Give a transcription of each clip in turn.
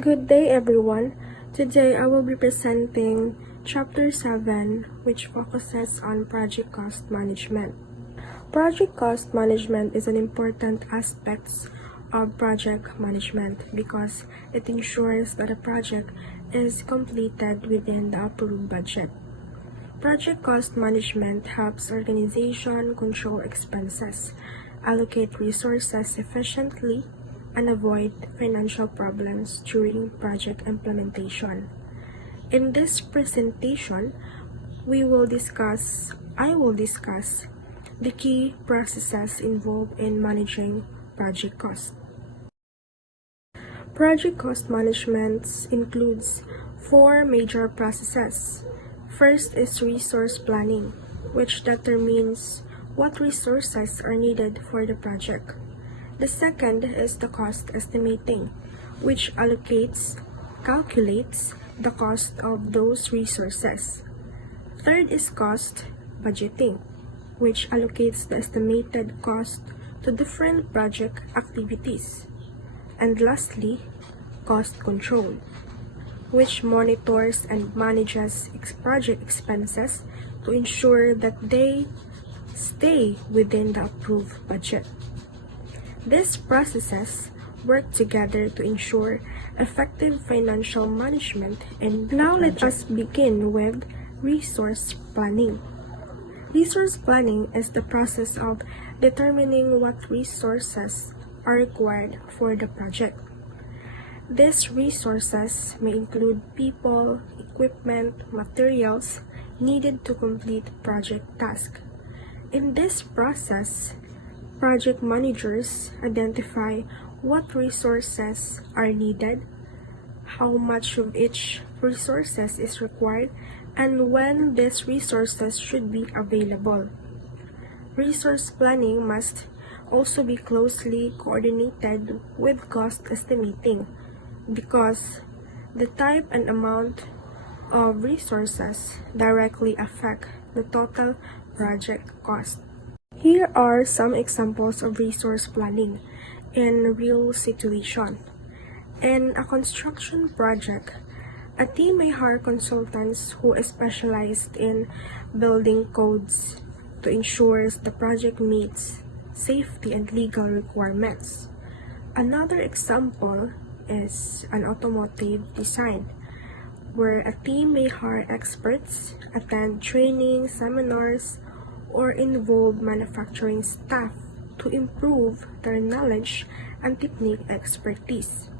Good day, everyone. Today I will be presenting Chapter 7, which focuses on project cost management. Project cost management is an important aspect of project management because it ensures that a project is completed within the approved budget. Project cost management helps organizations control expenses, allocate resources efficiently, and avoid financial problems during project implementation. In this presentation, I will discuss the key processes involved in managing project cost. Project cost management includes 4 major processes. First is resource planning, which determines what resources are needed for the project. The second is the cost estimating, which calculates the cost of those resources. Third is cost budgeting, which allocates the estimated cost to different project activities. And lastly, cost control, which monitors and manages project expenses to ensure that they stay within the approved budget. These processes work together to ensure effective financial management. And now let us begin with resource planning. Resource planning is the process of determining what resources are required for the project. These resources may include people, equipment, materials needed to complete project tasks. In this process, project managers identify what resources are needed, how much of each resources is required, and when these resources should be available. Resource planning must also be closely coordinated with cost estimating because the type and amount of resources directly affect the total project cost. Here are some examples of resource planning in real situation. In a construction project, a team may hire consultants who are specialized in building codes to ensure the project meets safety and legal requirements. Another example is an automotive design, where a team may hire experts, attend training, seminars, or involve manufacturing staff to improve their knowledge and technique expertise.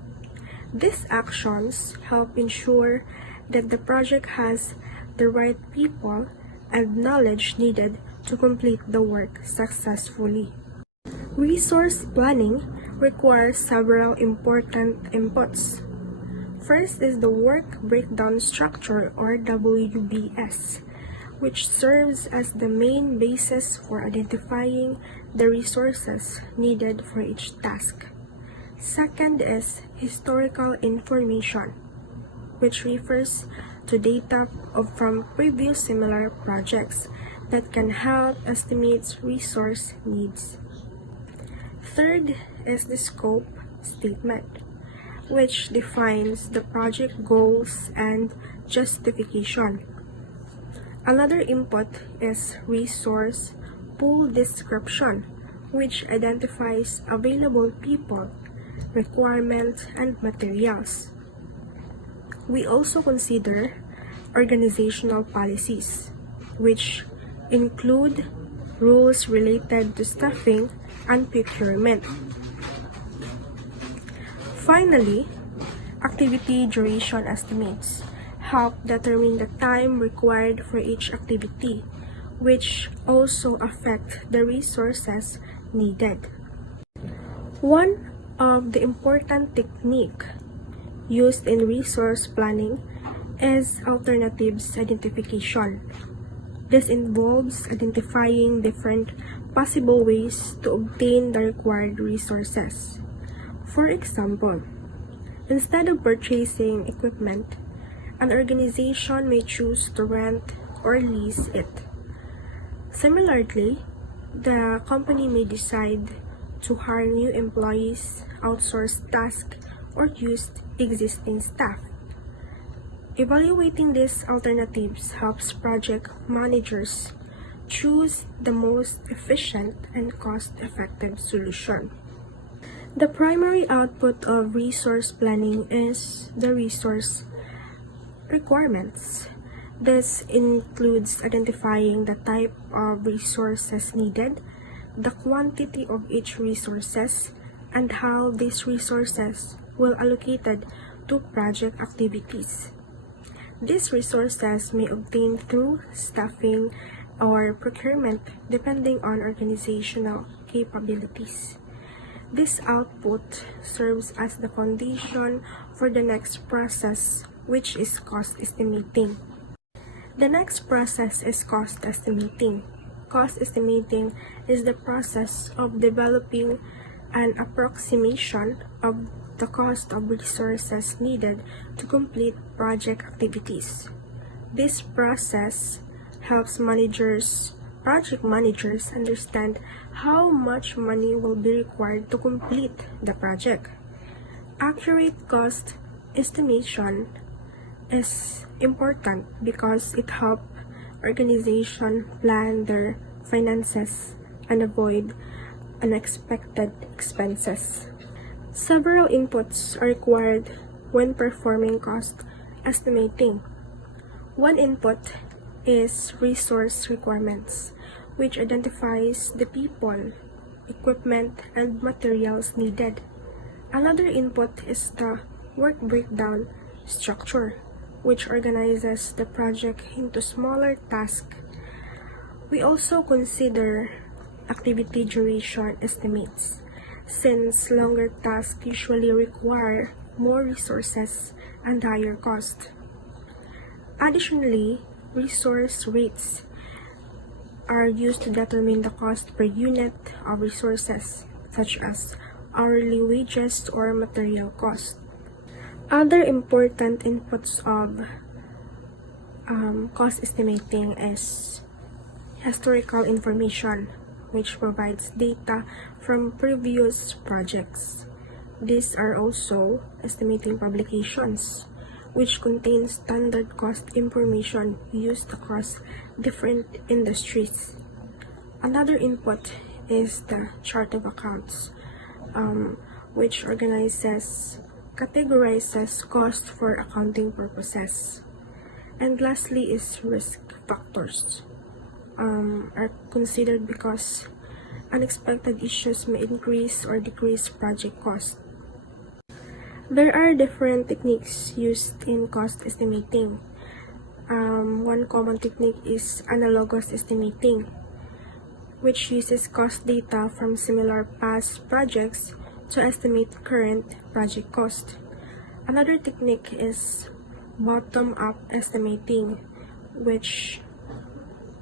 These actions help ensure that the project has the right people and knowledge needed to complete the work successfully. Resource planning requires several important inputs. First is the work breakdown structure, or WBS, which serves as the main basis for identifying the resources needed for each task. Second is historical information, which refers to data from previous similar projects that can help estimate resource needs. Third is the scope statement, which defines the project goals and justification. Another input is resource pool description, which identifies available people, requirements, and materials. We also consider organizational policies, which include rules related to staffing and procurement. Finally, activity duration estimates help determine the time required for each activity, which also affect the resources needed. One of the important techniques used in resource planning is alternatives identification. This involves identifying different possible ways to obtain the required resources. For example, instead of purchasing equipment, an organization may choose to rent or lease it. Similarly, the company may decide to hire new employees, outsource tasks, or use existing staff. Evaluating these alternatives helps project managers choose the most efficient and cost-effective solution. The primary output of resource planning is the resource requirements. This includes identifying the type of resources needed, the quantity of each resources, and how these resources will allocated to project activities. These resources may obtain through staffing or procurement depending on organizational capabilities. This output serves as the foundation for the next process, which is cost estimating. The next process is cost estimating. Cost estimating is the process of developing an approximation of the cost of resources needed to complete project activities. This process helps project managers understand how much money will be required to complete the project. Accurate cost estimation is important because it helps organizations plan their finances and avoid unexpected expenses. Several inputs are required when performing cost estimating. One input is resource requirements, which identifies the people, equipment, and materials needed. Another input is the work breakdown structure, which organizes the project into smaller tasks. We also consider activity duration estimates, since longer tasks usually require more resources and higher cost. Additionally, resource rates are used to determine the cost per unit of resources, such as hourly wages or material cost. Other important inputs of cost estimating is historical information, which provides data from previous projects. These are also estimating publications, which contain standard cost information used across different industries. Another input is the chart of accounts, which categorizes cost for accounting purposes. And lastly is risk factors are considered because unexpected issues may increase or decrease project cost. There are different techniques used in cost estimating. One common technique is analogous estimating, which uses cost data from similar past projects to estimate current project cost. Another technique is bottom-up estimating,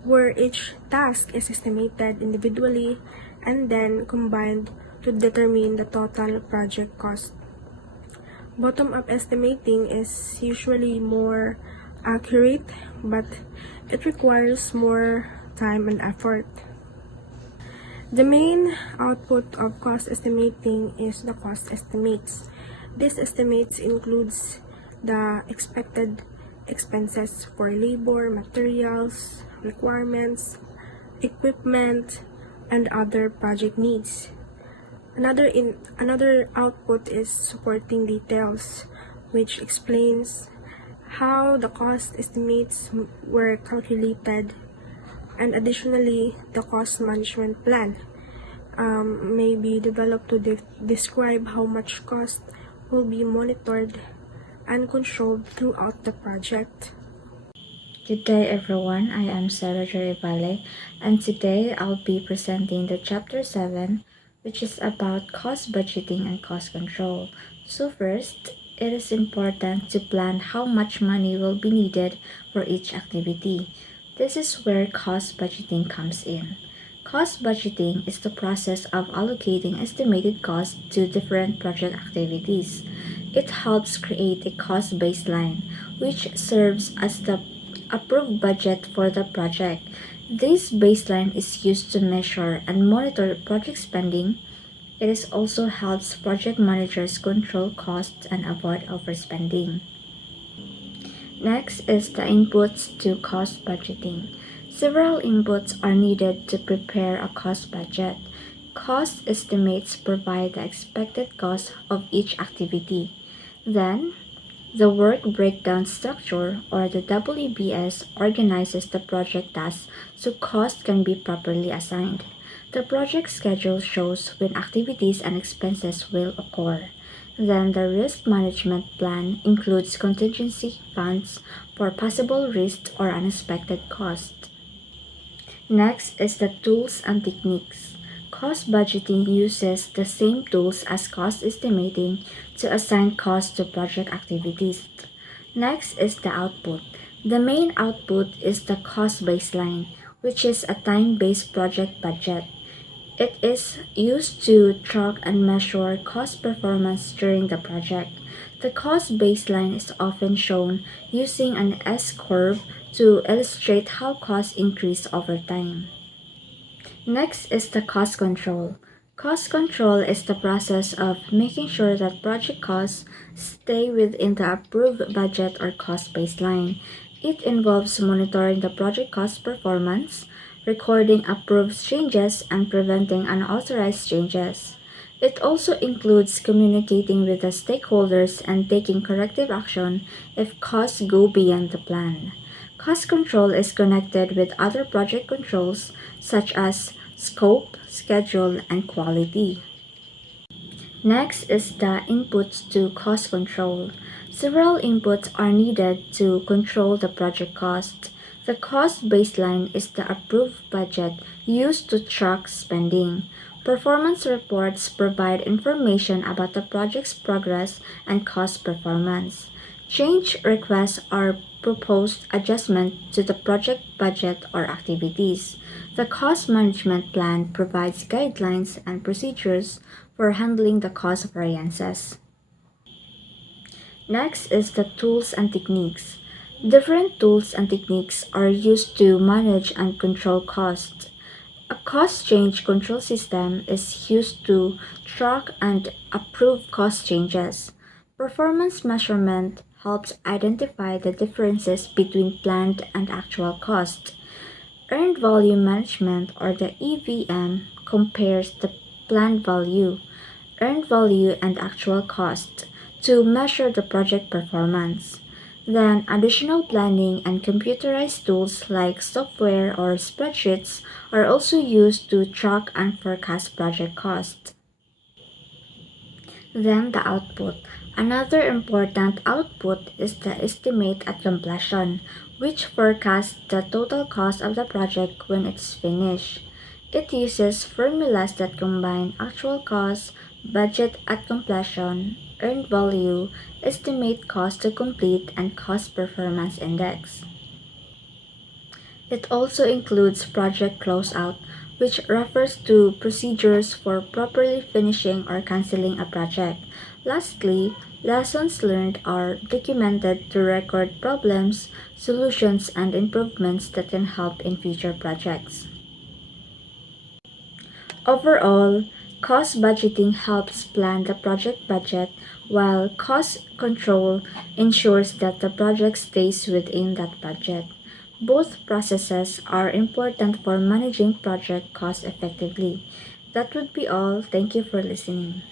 where each task is estimated individually and then combined to determine the total project cost. Bottom-up estimating is usually more accurate, but it requires more time and effort. The main output of cost estimating is the cost estimates. These estimates includes the expected expenses for labor, materials, requirements, equipment, and other project needs. Another output is supporting details, which explains how the cost estimates were calculated, and additionally, the cost management plan may be developed to describe how much cost will be monitored and controlled throughout the project. Good day everyone, I am Syra Joy Evale, and today I'll be presenting the chapter 7, which is about cost budgeting and cost control. So first, it is important to plan how much money will be needed for each activity. This is where cost budgeting comes in. Cost budgeting is the process of allocating estimated costs to different project activities. It helps create a cost baseline, which serves as the approved budget for the project. This baseline is used to measure and monitor project spending. It is also helps project managers control costs and avoid overspending. Next is the inputs to cost budgeting. Several inputs are needed to prepare a cost budget. Cost estimates provide the expected cost of each activity. Then, the work breakdown structure or the WBS organizes the project tasks so cost can be properly assigned. The project schedule shows when activities and expenses will occur. Then the risk management plan includes contingency funds for possible risks or unexpected costs. Next is the tools and techniques. Cost budgeting uses the same tools as cost estimating to assign costs to project activities. Next is the output. The main output is the cost baseline, which is a time-based project budget. It is used to track and measure cost performance during the project. The cost baseline is often shown using an S-curve to illustrate how costs increase over time. Next is the cost control. Cost control is the process of making sure that project costs stay within the approved budget or cost baseline. It involves monitoring the project cost performance, recording approved changes, and preventing unauthorized changes. It also includes communicating with the stakeholders and taking corrective action if costs go beyond the plan. Cost control is connected with other project controls such as scope, schedule, and quality. Next is the inputs to cost control. Several inputs are needed to control the project cost. The cost baseline is the approved budget used to track spending. Performance reports provide information about the project's progress and cost performance. Change requests are proposed adjustment to the project budget or activities. The cost management plan provides guidelines and procedures for handling the cost variances. Next is the tools and techniques. Different tools and techniques are used to manage and control costs. A cost change control system is used to track and approve cost changes. Performance measurement helps identify the differences between planned and actual cost. Earned value management or the EVM compares the planned value, earned value, and actual cost to measure the project performance. Then, additional planning and computerized tools like software or spreadsheets are also used to track and forecast project costs. Then, the output. Another important output is the estimate at completion, which forecasts the total cost of the project when it's finished. It uses formulas that combine actual cost, budget at completion, earned value, estimate cost to complete, and cost performance index. It also includes project closeout, which refers to procedures for properly finishing or canceling a project. Lastly, lessons learned are documented to record problems, solutions, and improvements that can help in future projects. Overall, cost budgeting helps plan the project budget, while cost control ensures that the project stays within that budget. Both processes are important for managing project costs effectively. That would be all. Thank you for listening.